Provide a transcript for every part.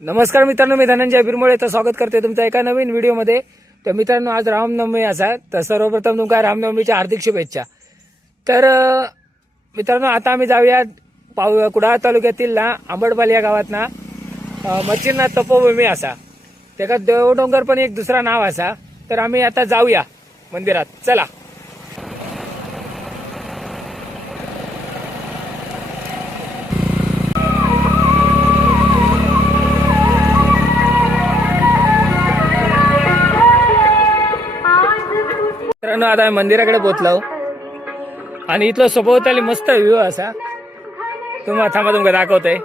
नमस्कार मित्रांनो, मी धनंजय बिरमोळे तर स्वागत करते तुमच्या एका नवीन व्हिडिओमध्ये। तर मित्रांनो, आज रामनवमी असा, तर सर्वप्रथम तुमका रामनवमीच्या हार्दिक शुभेच्छा। तर मित्रांनो, आता आम्ही जाऊया कुडाळ तालुक्यातील ना आंबडपाल या गावात ना मच्छिंद्रनाथ तपोभूमी असा, त्याका देवडोंगर पण एक दुसरा नाव असा। तर आम्ही आता जाऊया मंदिरात, चला। मित्रांनो, आता मंदिराकडे पोहोचलो आणि इथलं सभोवताली मस्त व्ह्यू असा तुम्हाला थांबा तुमका दाखवतोय।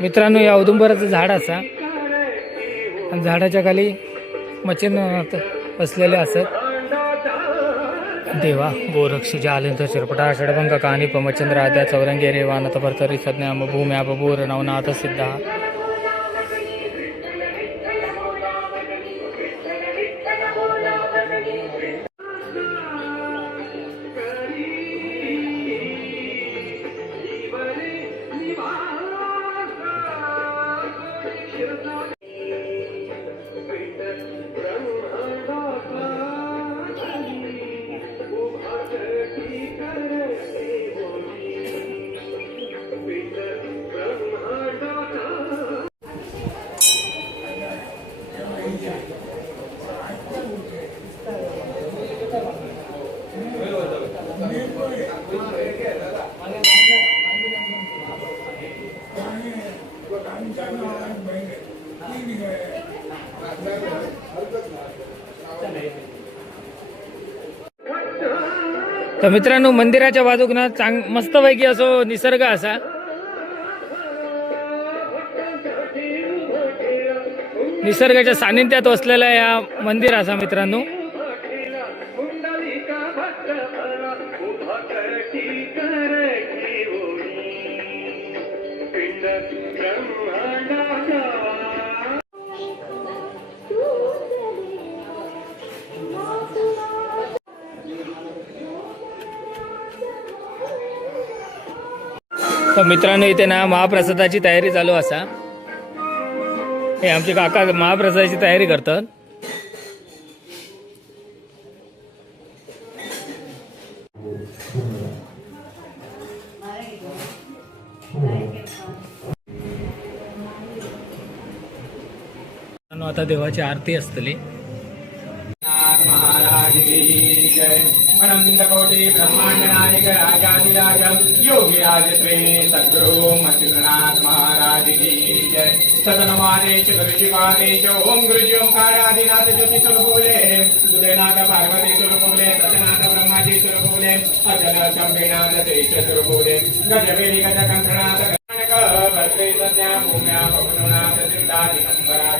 मित्रांनो, या औदुंबराचं झाड असा आणि झाडाच्या खाली मच्छिंद्रनाथ बसलेले असत। देवा गोरक्ष जालिंद चिरपटा षडभंग कानी पमचंद्र आद्या चौरंगी रेवा नतभर्तरी सज्ञा भूम्या बभूर नवनाथ सिद्धा। तर मित्रांनो, मंदिराच्या बाजूला मस्तपैकी असो निसर्ग असा। निसर्गाच्या सानिध्यात वसलेला या मंदिर असा मित्रांनो। तर मित्रांनो, इथे ना महाप्रसादाची तयारी चालू असा। हे आमचे काका महाप्रसादाची तयारी करतात। आता देवाची आरती असतली। महाराज की जय। अनंत कोटि ब्रह्मांड नायक राजाधिराज योगीराज प्रेमी सद्गुरु मच्छिंद्रनाथ महाराज की जय। सदनवादेश गुरुजीवादेश ओम गुरुजी ओंकारादिनाथ ज्योति स्वरूपुले उदयनाथ पार्वती स्वरूपुले सत्यनाथ ब्रह्माजी स्वरूपुले अजल शंभीनाथ देश स्वरूपुले गजवेली गज कंठनाथ भद्रे सत्या भूम्या भवनाथ सिद्धादि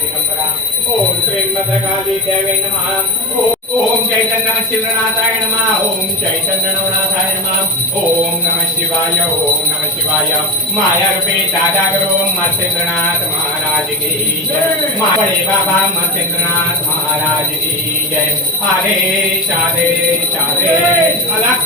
कंबरा ओम श्री भद्रकाली देवी नमः। ओम चैतन्य शिवनाथाय नमः ओम चैतन्य नवनाथाय नमः ओम नमः शिवाय ओम नमः शिवाय माया रूपे दादा करो मत्स्येंद्रनाथ महाराज की जय बड़े बाबा मत्स्येंद्रनाथ महाराज की जय आदेश आदेश आदेश अलग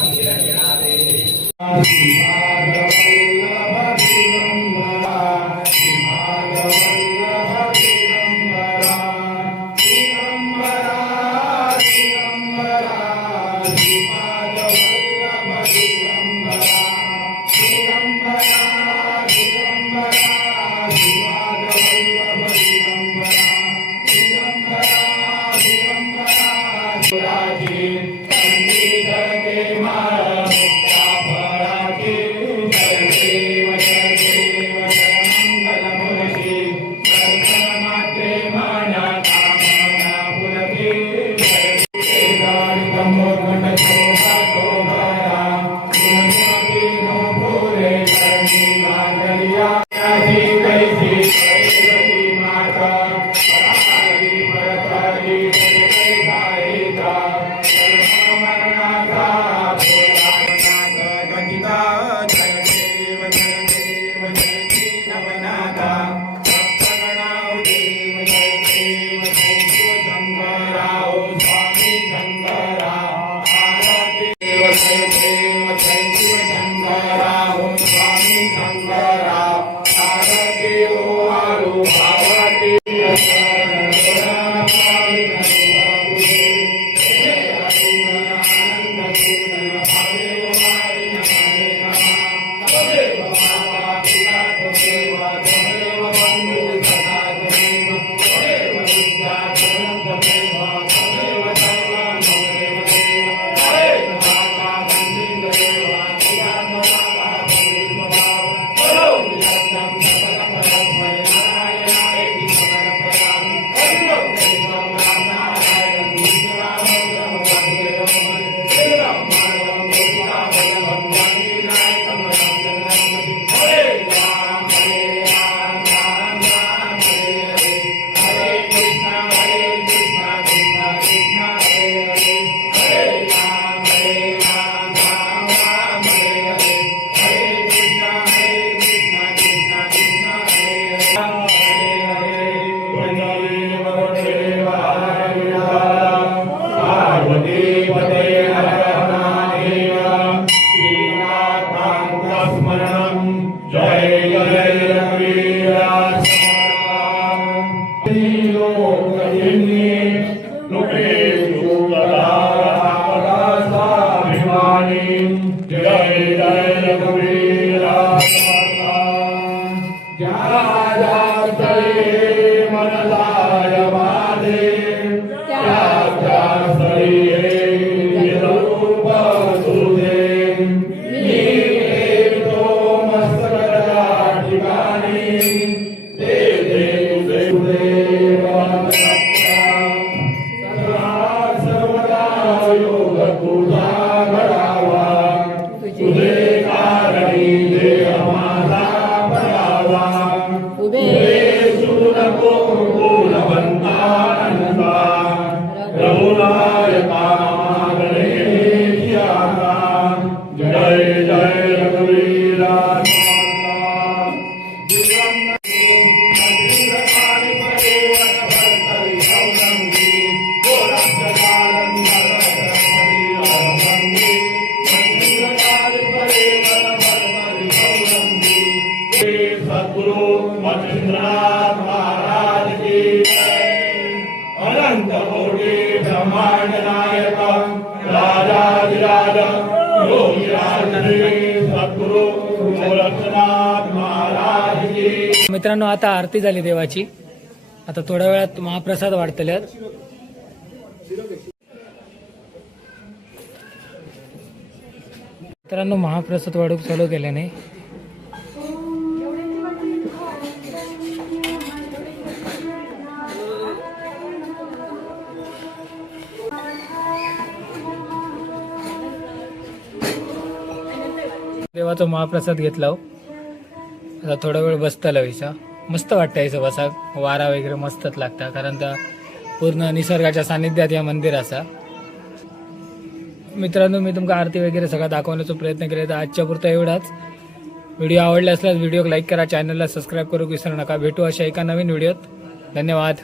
मित्रांनो, आता आरती झाली देवाची. आता थोड्या वेळात महाप्रसाद वाढतले. मित्रांनो, महाप्रसाद वाढूक चालू केल्याने देवाचा महाप्रसाद घेतला. आता थोडा वेळ बसता लावायचा. मस्त वाटतं यायचं बसा. वारा वगैरे मस्तच लागता, कारण त्या पूर्ण निसर्गाच्या सानिध्यात या मंदिर असा. मित्रांनो मी तुमका आरती वगैरे सगळं दाखवण्याचा प्रयत्न केला. तर आजच्या पुरता एवढाच. व्हिडिओ आवडला असल्यास व्हिडिओ लाईक करा, चॅनलला सबस्क्राईब करू विसरू नका. भेटू अशा एका नवीन व्हिडिओत. धन्यवाद.